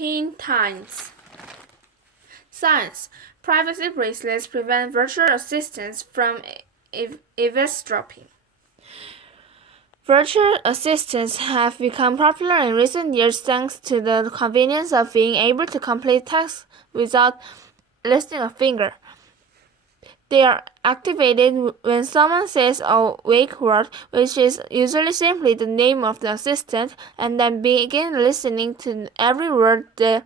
teen times. Science. Privacy bracelets prevent virtual assistants from eavesdropping. Virtual assistants have become popular in recent years thanks to the convenience of being able to complete tasks without lifting a finger. They are activated when someone says a wake word, which is usually simply the name of the assistant, and then begin listening to every word the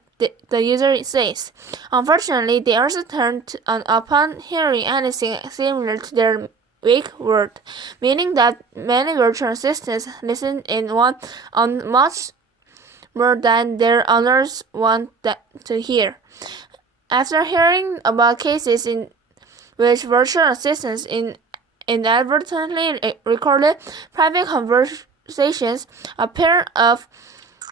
user says. Unfortunately, they also turn on upon hearing anything similar to their wake word, meaning that many virtual assistants listen in on much more than their owners want to hear. After hearing about cases in which virtual assistants inadvertently recorded private conversations, a pair of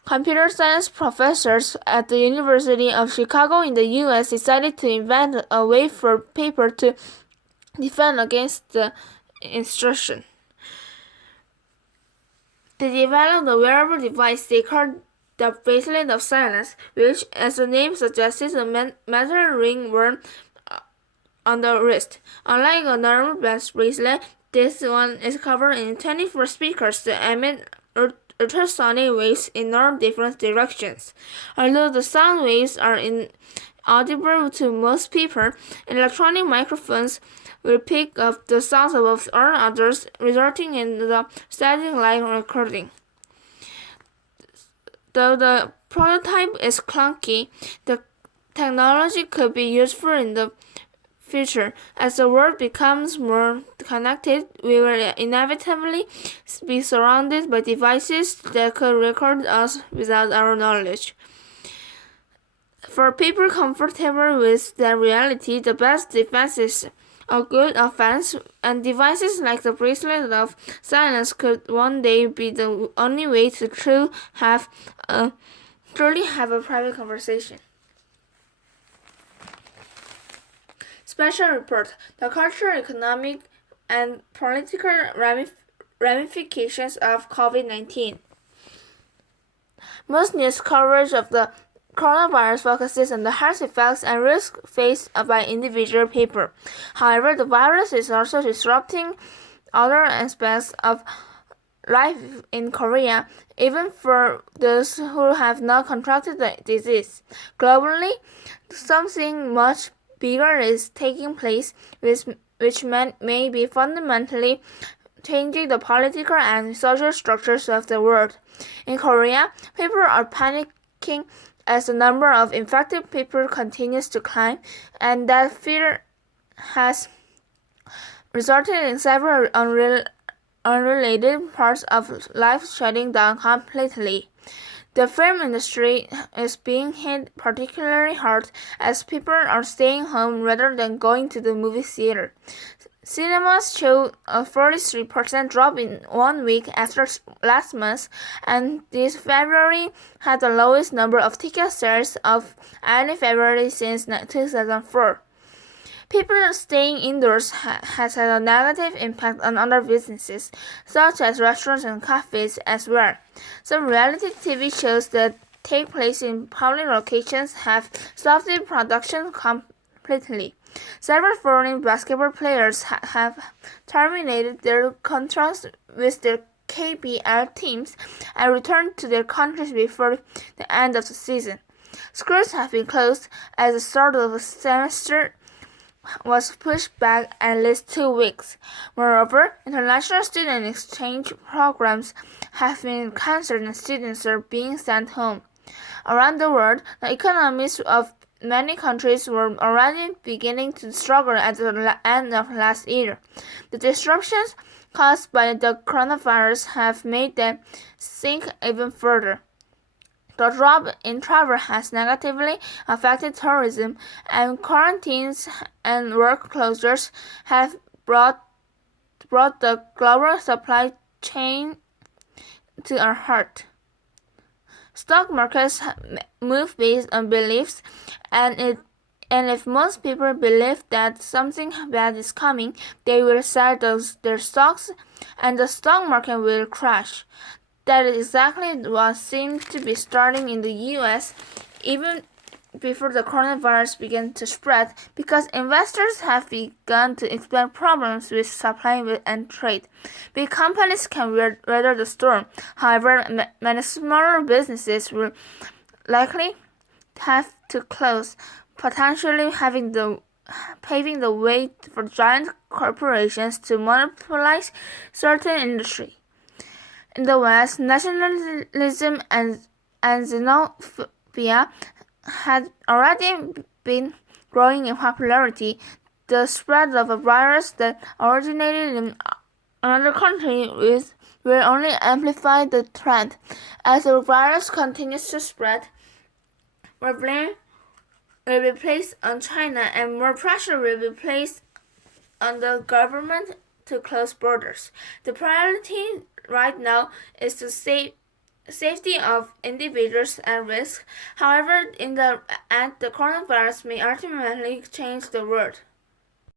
computer science professors at the University of Chicago in the U.S. decided to invent a way for people to defend against the intrusion. They developed a wearable device they called the Bracelet of Silence, which, as the name suggests, is a metal ring worn on the wrist. Unlike a normal bracelet, this one is covered in 24 speakers that emit ultrasonic waves in all different directions. Although the sound waves are inaudible to most people, electronic microphones will pick up the sounds of all others, resulting in the static-like recording. Though the prototype is clunky, the technology could be useful in the future. As the world becomes more connected, we will inevitably be surrounded by devices that could record us without our knowledge. For people comfortable with that reality, the best defense is a good offense, and devices like the Bracelet of Silence could one day be the only way to truly have a private conversation. Special report: the cultural, economic, and political ramifications of COVID-19. Most news coverage of the coronavirus focuses on the health effects and risks faced by individual people. However, the virus is also disrupting other aspects of life in Korea, even for those who have not contracted the disease. Globally, something much bigger is taking place, which may be fundamentally changing the political and social structures of the world. In Korea, people are panicking as the number of infected people continues to climb, and that fear has resulted in several unrelated parts of life shutting down completely. The film industry is being hit particularly hard as people are staying home rather than going to the movie theater. Cinemas showed a 43% drop in 1 week after last month, and this February had the lowest number of ticket sales of any February since 2004. People staying indoors has had a negative impact on other businesses, such as restaurants and cafes as well. Some reality TV shows that take place in public locations have stopped production completely. Several foreign basketball players have terminated their contracts with their KBL teams and returned to their countries before the end of the season. Schools have been closed as the start of the semester was pushed back at least 2 weeks. Moreover, international student exchange programs have been cancelled and students are being sent home. Around the world, the economies of many countries were already beginning to struggle at the end of last year. The disruptions caused by the coronavirus have made them sink even further. The drop in travel has negatively affected tourism, and quarantines and work closures have brought the global supply chain to a halt. Stock markets move based on beliefs, and if most people believe that something bad is coming, they will sell their stocks, and the stock market will crash. That is exactly what seems to be starting in the U.S. even before the coronavirus began to spread, because investors have begun to expect problems with supply and trade. Big companies can weather the storm. However, many smaller businesses will likely have to close, potentially paving the way for giant corporations to monopolize certain industry. In the West, nationalism and xenophobia had already been growing in popularity. The spread of a virus that originated in another country will only amplify the trend. As the virus continues to spread, more blame will be placed on China and more pressure will be placed on the government to close borders. The priority right now is to safety of individuals at risk. However, in the end, the coronavirus may ultimately change the world.